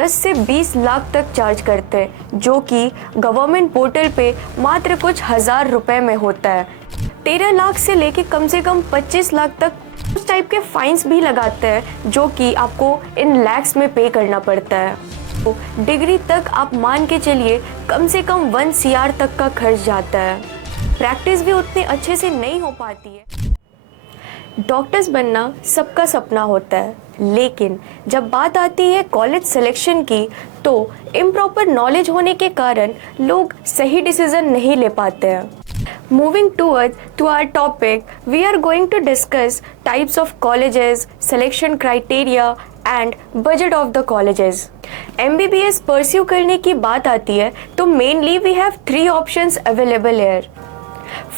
10 से 20 लाख तक चार्ज करते हैं, जो कि गवर्नमेंट पोर्टल पे मात्र कुछ हज़ार रुपए में होता है। 13 लाख से लेके कम से कम 25 लाख तक उस टाइप के फाइन्स भी लगाते हैं, जो कि आपको इन लैक्स में पे करना पड़ता है। तो डिग्री तक आप मान के चलिए कम से कम 1 CR तक का खर्च जाता है। प्रैक्टिस भी उतनी अच्छे से नहीं हो पाती है। डॉक्टर्स बनना सबका सपना होता है, लेकिन जब बात आती है कॉलेज सिलेक्शन की तो इम्प्रॉपर नॉलेज होने के कारण लोग सही डिसीजन नहीं ले पाते हैं। Moving to our topic, we are going to discuss types of colleges, selection criteria and budget of the colleges. MBBS pursue करने की बात आती है तो mainly we have 3 options available here.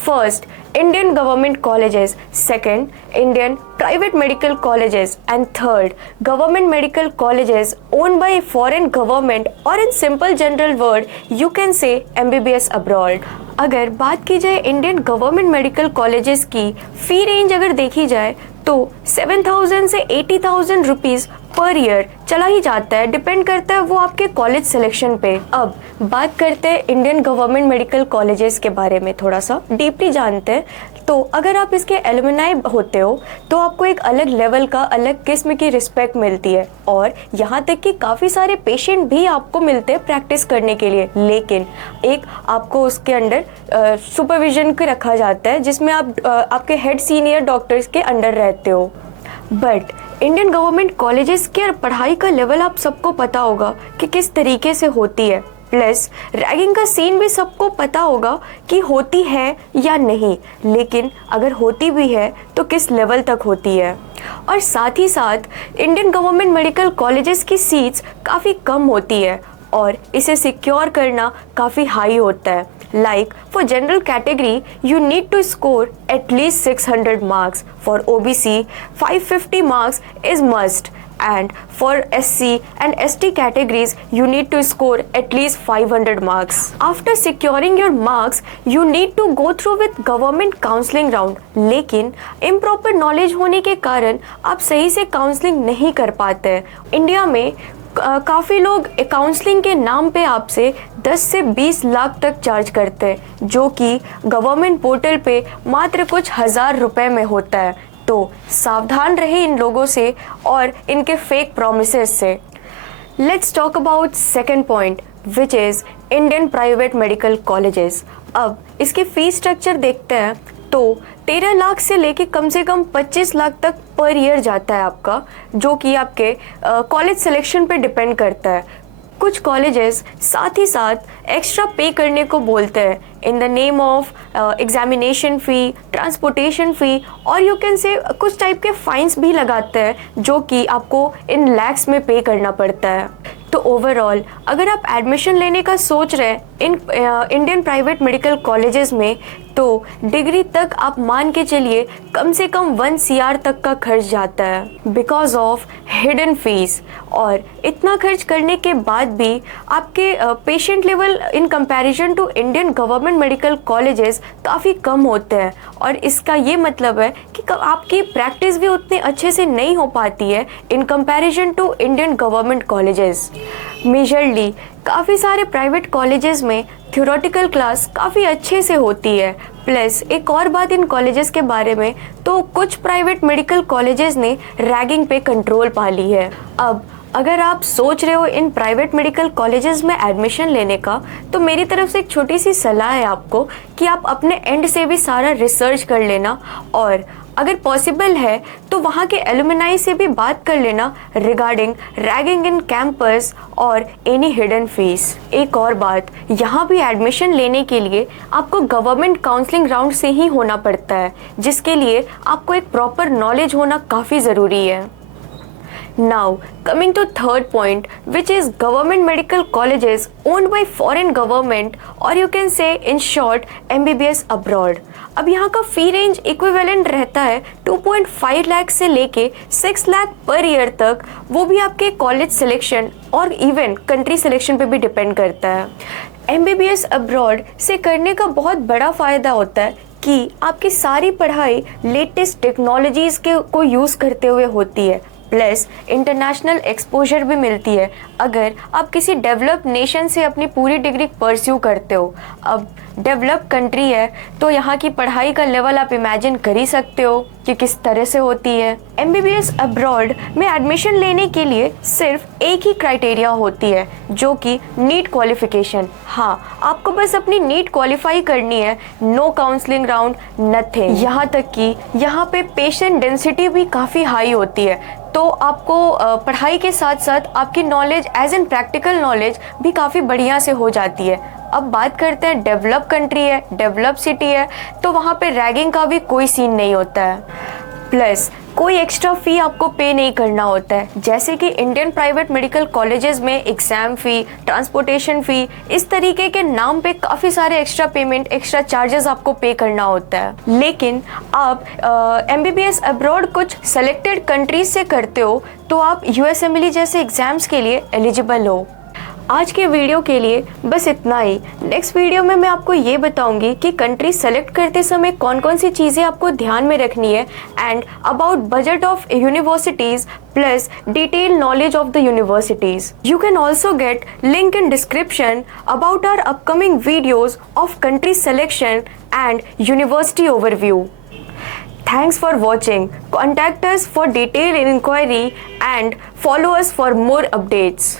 First, Indian government colleges. Second, Indian private medical colleges. And third, government medical colleges owned by foreign government, or in simple general word, you can say MBBS abroad. अगर बात की जाए Indian government medical colleges की फ़ी range अगर देखी जाए तो 7,000 से 80,000 रुपीज़ पर ईयर चला ही जाता है। डिपेंड करता है वो आपके कॉलेज सिलेक्शन पे। अब बात करते हैं इंडियन गवर्नमेंट मेडिकल कॉलेजेस के बारे में, थोड़ा सा डीपली जानते हैं। तो अगर आप इसके एलुमनाई होते हो तो आपको एक अलग लेवल का, अलग किस्म की रिस्पेक्ट मिलती है, और यहाँ तक कि काफ़ी सारे पेशेंट भी आपको मिलते हैं प्रैक्टिस करने के लिए। लेकिन एक आपको उसके अंडर सुपरविजन के रखा जाता है, जिसमें आप आपके हेड सीनियर डॉक्टर्स के अंडर रहते हो। बट इंडियन गवर्नमेंट कॉलेजेस के पढ़ाई का लेवल आप सबको पता होगा कि किस तरीके से होती है, प्लस रैगिंग का सीन भी सबको पता होगा कि होती है या नहीं, लेकिन अगर होती भी है तो किस लेवल तक होती है। और साथ ही साथ इंडियन गवर्नमेंट मेडिकल कॉलेजेस की सीट्स काफ़ी कम होती है और इसे सिक्योर करना काफ़ी हाई होता है। Like for general category, you need to score at least 600 marks. For OBC, 550 marks is must. And for SC and ST categories, you need to score at least 500 marks. After securing your marks, you need to go through with government counseling round. लेकिन improper knowledge होने के कारण आप सही से counselling नहीं कर पाते हैं। इंडिया में काफ़ी लोग काउंसलिंग के नाम पे आपसे 10 से 20 लाख तक चार्ज करते हैं, जो कि गवर्नमेंट पोर्टल पे मात्र कुछ हज़ार रुपए में होता है। तो सावधान रहे इन लोगों से और इनके फेक प्रोमिसेस से। Let's talk about second point, which is Indian private medical colleges. अब इसकी फ़ीस स्ट्रक्चर देखते हैं तो 13 लाख से लेके कम से कम 25 लाख तक पर ईयर जाता है आपका, जो कि आपके कॉलेज सिलेक्शन पे डिपेंड करता है। कुछ कॉलेजेस साथ ही साथ एक्स्ट्रा पे करने को बोलते हैं in the name of examination fee, transportation fee, और यू कैन से कुछ टाइप के फाइन्स भी लगाते हैं, जो कि आपको इन लैक्स में पे करना पड़ता है। तो ओवरऑल अगर आप एडमिशन लेने का सोच रहे हैं in Indian private medical colleges में, तो डिग्री तक आप मान के चलिए कम से कम 1 CR तक का खर्च जाता है बिकॉज ऑफ हिडन फीस। और इतना खर्च करने के बाद भी आपके patient level in comparison to Indian government medical colleges काफ़ी कम होते हैं, और इसका ये मतलब है कि आपकी प्रैक्टिस भी उतनी अच्छे से नहीं हो पाती है in comparison to Indian government colleges. Majorly काफ़ी सारे प्राइवेट कॉलेजेस में थ्योरेटिकल क्लास काफ़ी अच्छे से होती है। प्लस एक और बात इन कॉलेजेस के बारे में, तो कुछ प्राइवेट मेडिकल कॉलेजेस ने रैगिंग पे कंट्रोल पा ली है। अब अगर आप सोच रहे हो इन प्राइवेट मेडिकल कॉलेजेस में एडमिशन लेने का, तो मेरी तरफ से एक छोटी सी सलाह है आपको कि आप अपने एंड से भी सारा रिसर्च कर लेना, और अगर पॉसिबल है तो वहाँ के एलुमनाई से भी बात कर लेना रिगार्डिंग रैगिंग इन कैंपस और एनी हिडन फीस। एक और बात, यहाँ भी एडमिशन लेने के लिए आपको गवर्नमेंट काउंसलिंग राउंड से ही होना पड़ता है, जिसके लिए आपको एक प्रॉपर नॉलेज होना काफ़ी ज़रूरी है। Now, coming to third point, which is government medical colleges owned by foreign government, or you can say in short MBBS abroad. अब यहाँ का फी रेंज इक्विवेलेंट रहता है 2.5 लाख से लेके 6 लाख पर ईयर तक, वो भी आपके कॉलेज सिलेक्शन और इवन कंट्री सिलेक्शन पे भी डिपेंड करता है। MBBS अब्रॉड से करने का बहुत बड़ा फ़ायदा होता है कि आपकी सारी पढ़ाई लेटेस्ट टेक्नोलॉजीज़ के को यूज़ करते हुए होती है, प्लस इंटरनेशनल एक्सपोजर भी मिलती है अगर आप किसी डेवलप्ड नेशन से अपनी पूरी डिग्री परस्यू करते हो। अब डेवलप्ड कंट्री है तो यहाँ की पढ़ाई का लेवल आप इमेजिन कर ही सकते हो कि किस तरह से होती है। MBBS अब्रॉड में एडमिशन लेने के लिए सिर्फ एक ही क्राइटेरिया होती है जो कि नीट क्वालिफिकेशन। हाँ, आपको बस अपनी नीट क्वालिफाई करनी है, नो काउंसलिंग राउंड, नथिंग। यहाँ तक कि यहाँ पे पेशेंट डेंसिटी भी काफ़ी हाई होती है, तो आपको पढ़ाई के साथ साथ आपकी knowledge as an practical knowledge भी काफ़ी बढ़िया से हो जाती है। अब बात करते हैं, डेवलप कंट्री है, डेवलप सिटी है, तो वहाँ पे रैगिंग का भी कोई सीन नहीं होता है। प्लस कोई एक्स्ट्रा फ़ी आपको पे नहीं करना होता है, जैसे कि इंडियन प्राइवेट मेडिकल कॉलेजेस में एग्ज़ाम फ़ी, ट्रांसपोर्टेशन फ़ी, इस तरीके के नाम पे काफ़ी सारे एक्स्ट्रा पेमेंट, एक्स्ट्रा चार्जेस आपको पे करना होता है। लेकिन आप MBBS अब्रॉड कुछ सेलेक्टेड कंट्रीज से करते हो तो आप USMLE जैसे एग्ज़ाम्स के लिए एलिजिबल हो। आज के वीडियो के लिए बस इतना ही। नेक्स्ट वीडियो में मैं आपको ये बताऊंगी कि कंट्री सेलेक्ट करते समय कौन कौन सी चीज़ें आपको ध्यान में रखनी है and about budget of universities plus detailed knowledge of the universities. You can also get link in description about our upcoming videos of country selection and university overview. Thanks for watching. Contact us for detailed inquiry and follow us for more updates.